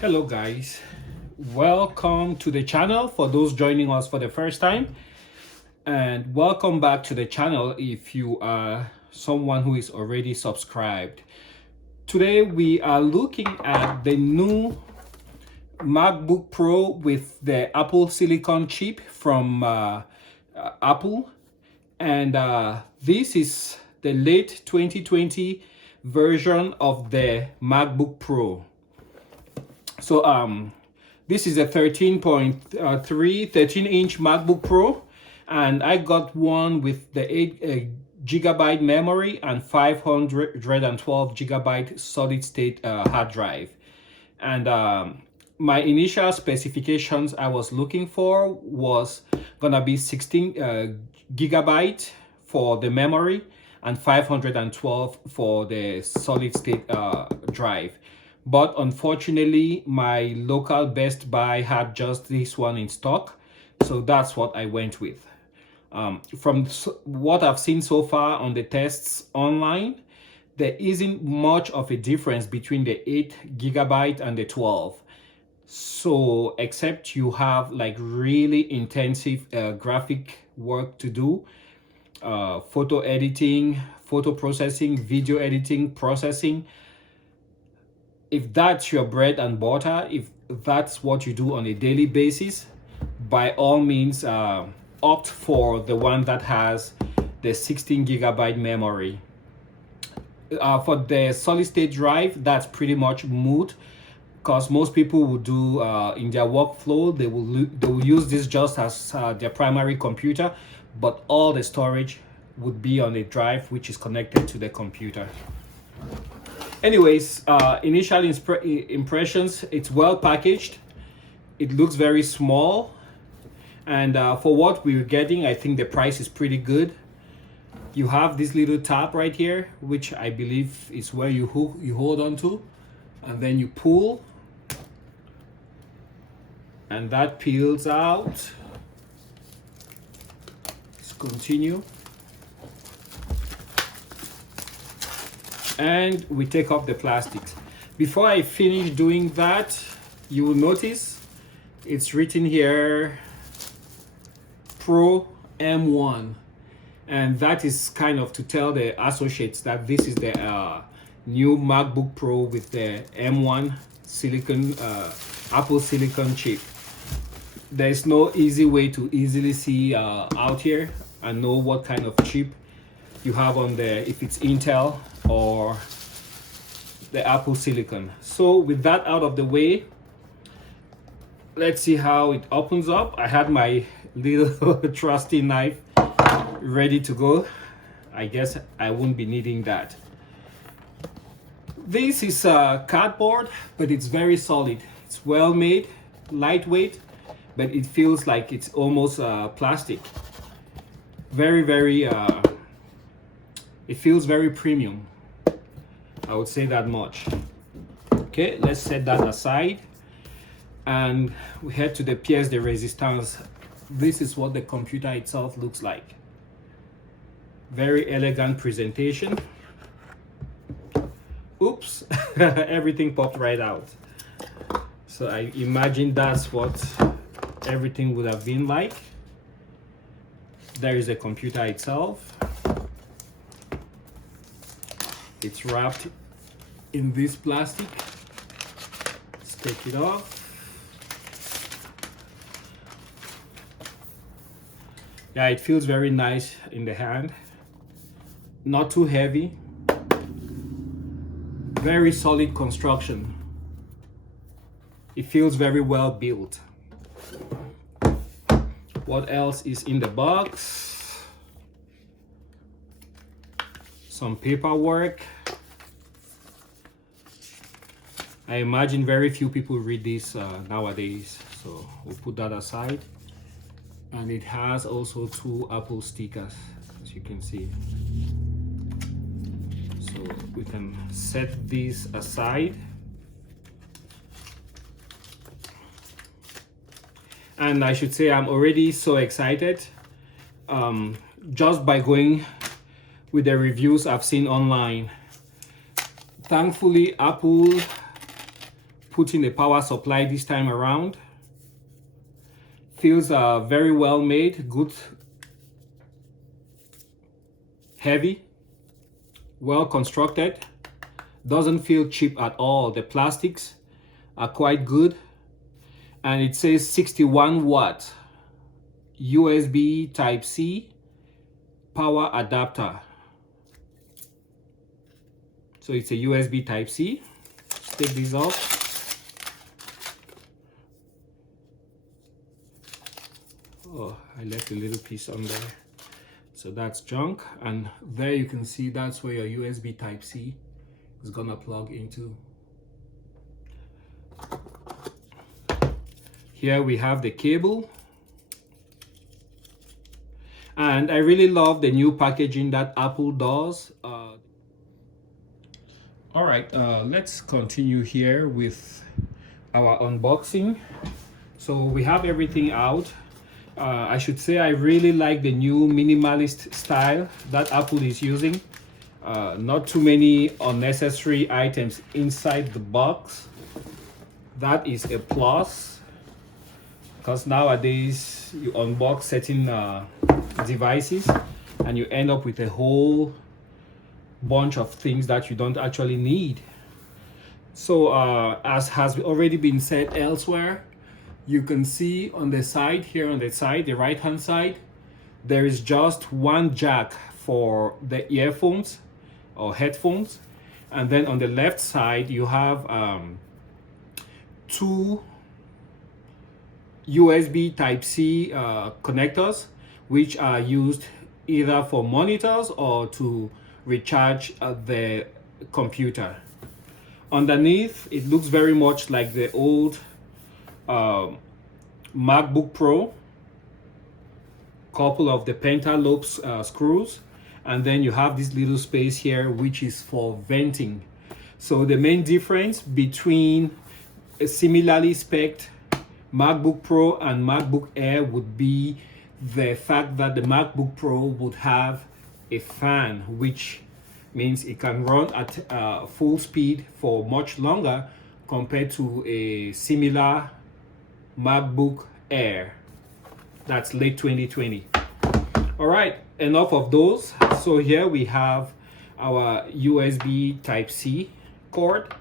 Hello guys, welcome to the channel for those joining us for the first time, and welcome back to the channel if you are someone who is already subscribed. Today we are looking at the new MacBook Pro with the Apple Silicon chip from Apple, and this is the late 2020 version of the MacBook Pro. So this is a 13-inch MacBook Pro, and I got one with the 8 GB memory and 512 GB solid state hard drive. And my initial specifications I was looking for was gonna be 16 GB for the memory and 512 for the solid state drive. But unfortunately, my local Best Buy had just this one in stock, so that's what I went with. From what I've seen so far on the tests online, there isn't much of a difference between the 8 GB and the 12. So except you have like really intensive graphic work to do, photo editing, photo processing, video editing, processing. If that's your bread and butter, if that's what you do on a daily basis, by all means opt for the one that has the 16 GB memory. For the solid state drive, that's pretty much moot, because most people will do in their workflow, they will use this just as their primary computer, but all the storage would be on a drive which is connected to the computer. Anyways, initial impressions, it's well packaged. It looks very small, and for what we're getting, I think the price is pretty good. You have this little tab right here, which I believe is where you hold on to, and then you pull, and that peels out. Let's continue. And we take off the plastics. Before I finish doing that, you will notice it's written here Pro M1, and that is kind of to tell the associates that this is the new MacBook Pro with the M1 silicon Apple Silicon chip. There's no easy way to easily see out here and know what kind of chip you have on there, if it's Intel or the Apple Silicon. So with that out of the way, let's see how it opens up. I had my little trusty knife ready to go. I guess I won't be needing that. This is cardboard, but it's very solid. It's well made, lightweight, but it feels like it's almost plastic. Very it feels very premium, I would say that much. Okay, let's set that aside, and we head to the pièce de résistance. This is what the computer itself looks like. Very elegant presentation. Oops, everything popped right out. So I imagine that's what everything would have been like. There is a computer itself. It's wrapped in this plastic. Let's take it off. Yeah, it feels very nice in the hand. Not too heavy. Very solid construction. It feels very well built. What else is in the box? Some paperwork. I imagine very few people read this nowadays, so we'll put that aside. And it has also 2 Apple stickers, as you can see. So we can set these aside. And I should say I'm already so excited just by going with the reviews I've seen online. Thankfully, Apple put in a power supply this time around. Feels very well made, good, heavy, well constructed. Doesn't feel cheap at all. The plastics are quite good. And it says 61 watt USB Type-C power adapter. So it's a USB Type-C. Let's take this off. Oh, I left a little piece on there. So that's junk. And there you can see that's where your USB Type-C is gonna plug into. Here we have the cable. And I really love the new packaging that Apple does. All right, let's continue here with our unboxing. So we have everything out. I should say I really like the new minimalist style that Apple is using. Not too many unnecessary items inside the box. That is a plus, because nowadays you unbox certain devices and you end up with a whole bunch of things that you don't actually need. So as has already been said elsewhere, you can see on the side here, on the side, the right hand side, there is just one jack for the earphones or headphones, and then on the left side you have two USB Type-C connectors, which are used either for monitors or to recharge the computer. Underneath, it looks very much like the old MacBook Pro, couple of the pentalobe screws, and then you have this little space here which is for venting. So the main difference between a similarly spec'd MacBook Pro and MacBook Air would be the fact that the MacBook Pro would have a fan, which means it can run at full speed for much longer compared to a similar MacBook Air. That's late 2020. All right, enough of those. So here we have our USB Type-C cord,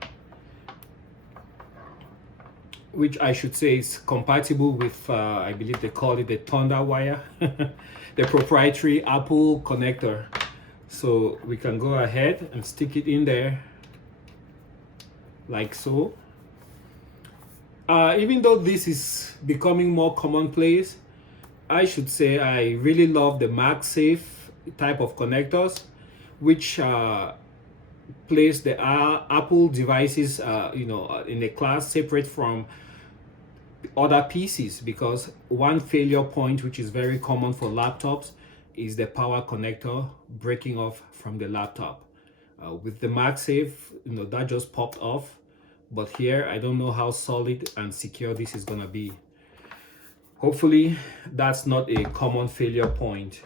which I should say is compatible with, I believe they call it the Thunder Wire, the proprietary Apple connector. So we can go ahead and stick it in there like so. Even though this is becoming more commonplace, I should say I really love the MagSafe type of connectors, which place the Apple devices in a class separate from other PCs, because one failure point which is very common for laptops is the power connector breaking off from the laptop. With the MagSafe, that just popped off, but here I don't know how solid and secure this is gonna be. Hopefully that's not a common failure point.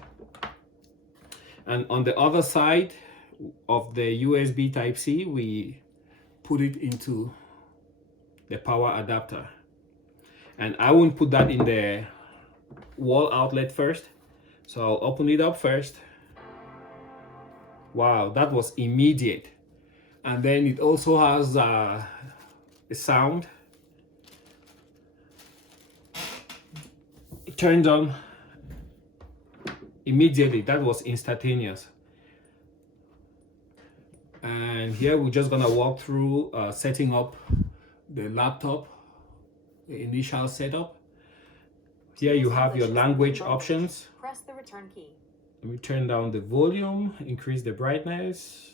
And on the other side of the USB Type-C, we put it into the power adapter. And I won't put that in the wall outlet first. So I'll open it up first. Wow, that was immediate. And then it also has a sound. It turned on immediately. That was instantaneous. And here we're just gonna walk through setting up the laptop, the initial setup. Here you have your language options. Press the return key. Let me turn down the volume, increase the brightness,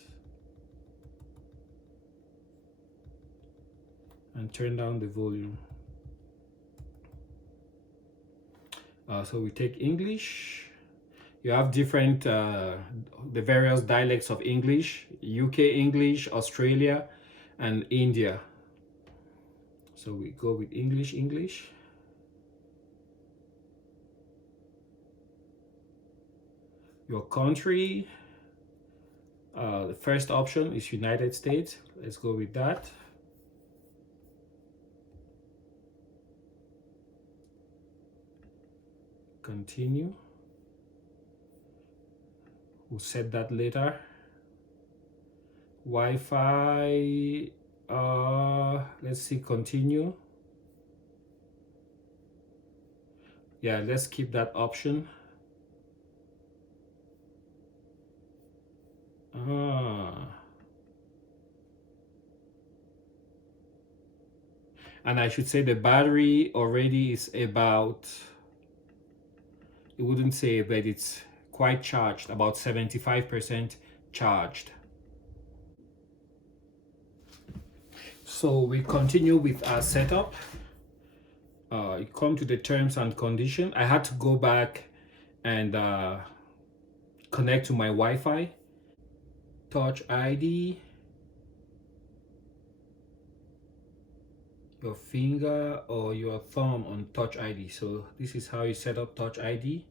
and turn down the volume. So we take English. You have different, the various dialects of English: UK English, Australia, and India. So we go with English. Your country, the first option is United States. Let's go with that. Continue. We'll set that later. Wi-Fi, let's see, continue. Yeah, let's keep that option. And I should say the battery already is about, it wouldn't say, but it's quite charged, about 75% charged. So we continue with our setup. You come to the terms and condition. I had to go back and connect to my Wi-Fi. Touch ID. Your finger or your thumb on Touch ID. So this is how you set up Touch ID.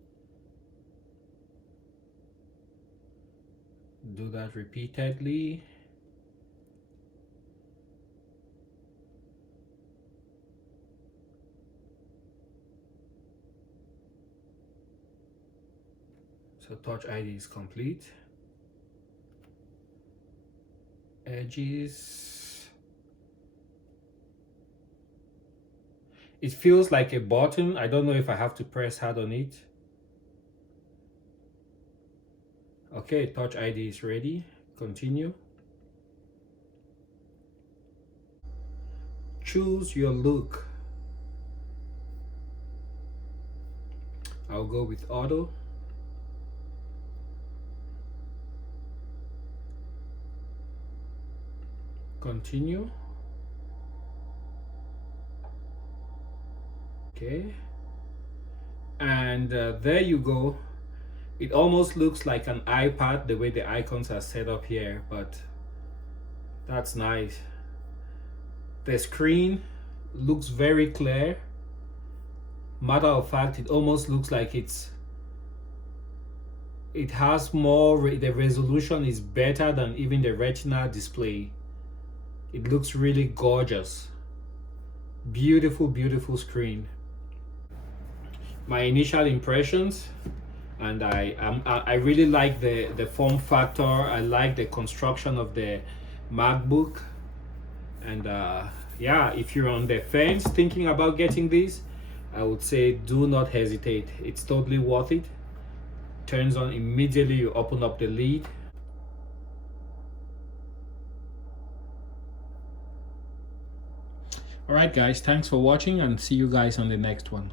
Do that repeatedly. So Touch ID is complete. Edges. It feels like a button. I don't know if I have to press hard on it. Okay, Touch ID is ready. Continue. Choose your look. I'll go with auto. Continue. Okay. And there you go. It almost looks like an iPad the way the icons are set up here, but that's nice. The screen looks very clear. Matter of fact, it almost looks like it has more, the resolution is better than even the Retina display. It looks really gorgeous. Beautiful, beautiful screen. My initial impressions, and I really like the form factor. I like the construction of the MacBook, and yeah, if you're on the fence thinking about getting this, I would say do not hesitate. It's totally worth it. Turns on immediately. You open up the lid. All right guys, thanks for watching, and see you guys on the next one.